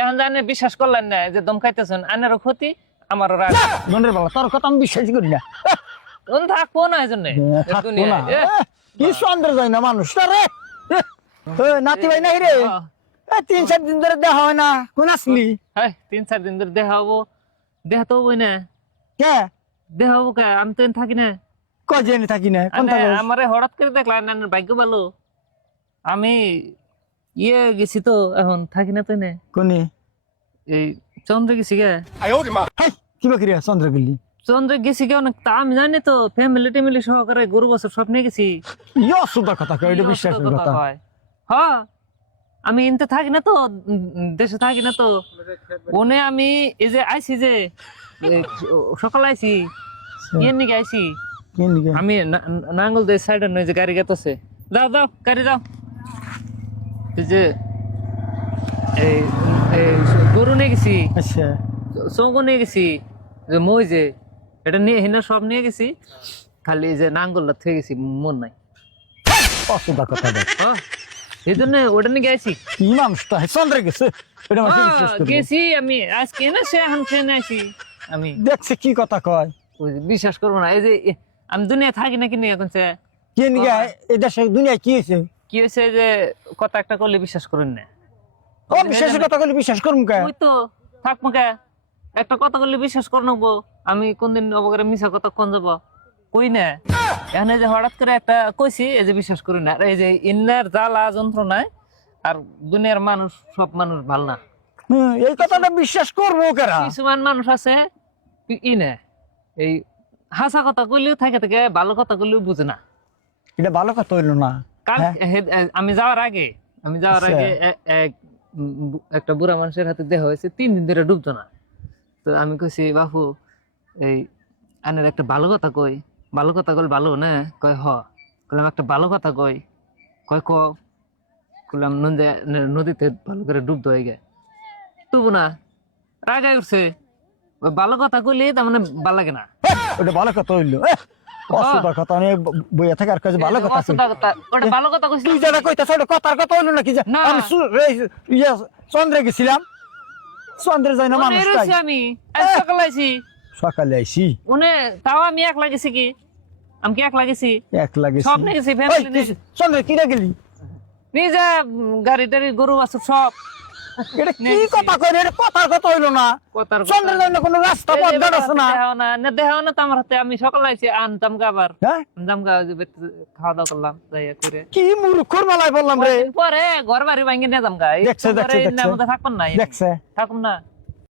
এখন জানে বিশ্বাস করলেন না যে দম খাইতেছেন আনেরও ক্ষতি আমারও রাগ মনের বাবা তোর কথা আমি বিশ্বাস করি না কোন থাকবো না এই জন্য কি সন্দেহ যায় না মানুষ রে নাতি ভাই নাই রে 3-4 দিন ধরে দেখা হয় না কোন আসলি 3-4 দিন ধরে দেখা হবো দেখা তো হবই না কে দেখা হবো কে আমি তো থাকি না কজেনে থাকি না আমারে হঠাৎ করে দেখলাম নানের ভাগ্য ভালো আমি গেছি তো এখন থাকি না তো না কোনে এই চন্দ্র গেছি গে কি বাকি রে চন্দ্র গেলি চন্দ্র গেছি কে অনেক তা আমি জানি তো ফ্যামিলি টেমিলি সহকারে গরু বছর সব নিয়ে গেছি ইয়া সুদা কথা কই এটা বিশ্বাসের কথা হ্যাঁ আমি ইনতে থাকি না তো দেশে থাকি না তো ওনে আমি এই যে আইছি যে সকালে আইছি ইয়ের নিকে আইছি আমি নাঙ্গল দিয়ে সাইডে নয় যে গাড়ি গেতেছে যাও যাও গাড়ি যাও এই যে এই গরু নিয়ে গেছি আচ্ছা চৌকো নিয়ে গেছি যে মই যে এটা নিয়ে হিনা সব নিয়ে গেছি খালি যে নাঙ্গলটা থেকে গেছি মন নাই অসুদা কথা দেখ এই জন্য ওটা নিয়ে গেছি কি মানুষটা চন্দ্র গেছে এটা মাঝে বিশ্বাস করি গেছি আমি আজকে না সে এখন ট্রেনে আইছি আমি দেখছে কি কথা কয় বিশ্বাস করবো না এই যে আমি দুনিয়া থাকি না কিনে এখন সে কে নিয়ে এই দেশে দুনিয়া কি হয়েছে কি হয়েছে যে কথা একটা করলে বিশ্বাস করেন না ও বিশ্বাসের কথা করলে বিশ্বাস করুম কে ওই তো থাকবো কে একটা কথা করলে বিশ্বাস করে নেবো আমি কোনদিন অবকারে মিশা কথা কোন যাবো কই না এখানে যে হঠাৎ করে একটা কইছি এই যে বিশ্বাস করি না এই যে ইন্নার জ্বালা যন্ত্রণায় আর দুনিয়ার মানুষ সব মানুষ ভাল না এই কথাটা বিশ্বাস করবো কেরা কিছুমান মানুষ আছে না এই হাসা কথা কইলেও থাকে থেকে ভালো কথা কইলেও বুঝে না এটা ভালো কথা হইলো না কাল আমি যাওয়ার আগে একটা বুড়া মানুষের হাতে দেখা হয়েছে 3 দিন ধরে ডুবতো না তো আমি কইছি বাপু এই আনের একটা ভালো কথা কই ভালো কথা কইলে ভালো না কয় কইলাম একটা ভালো কথা কই কয় কইলাম নদীতে ভালো করে ডুবতো হয়ে গে তবু না রাগাই উঠছে ওই ভালো কথা কইলে তার মানে ভালো লাগে না ওটা ভালো কথা হইলো অসুদা কথা আমি বইয়া থাকার কাছে ভালো কথা ওটা ভালো কথা কইছিস তুই যেটা কইতাছ ওটা কথার কথা হইলো নাকি যে আমি চন্দ্রে গেছিলাম চন্দ্রে যাই না মানুষ আমি সকালে আইছি সকালে আইছি উনি তাও আমি এক লাগেছি কি আমি কি এক লাগেছি সব নিয়ে গেছি ফ্যামিলি চন্দ্রে কি গেলি নিজে গাড়ি টাড়ি গরু আছে সব এটা কি কথা কই এটা কথার কথা হইলো না চন্দ্রে যাই না কোনো রাস্তা পথ আছে না দেখাও না আমার হাতে আমি সকালে আইছি আনতাম গাবার হ্যাঁ আনতাম গা খাওয়া দাওয়া করলাম যাইয়া করে কি মূর্খর মালাই বললাম রে পরে ঘর বাড়ি ভাঙিয়ে নিয়ে যাম গা দেখছে থাকবেন না দেখছে থাকুন না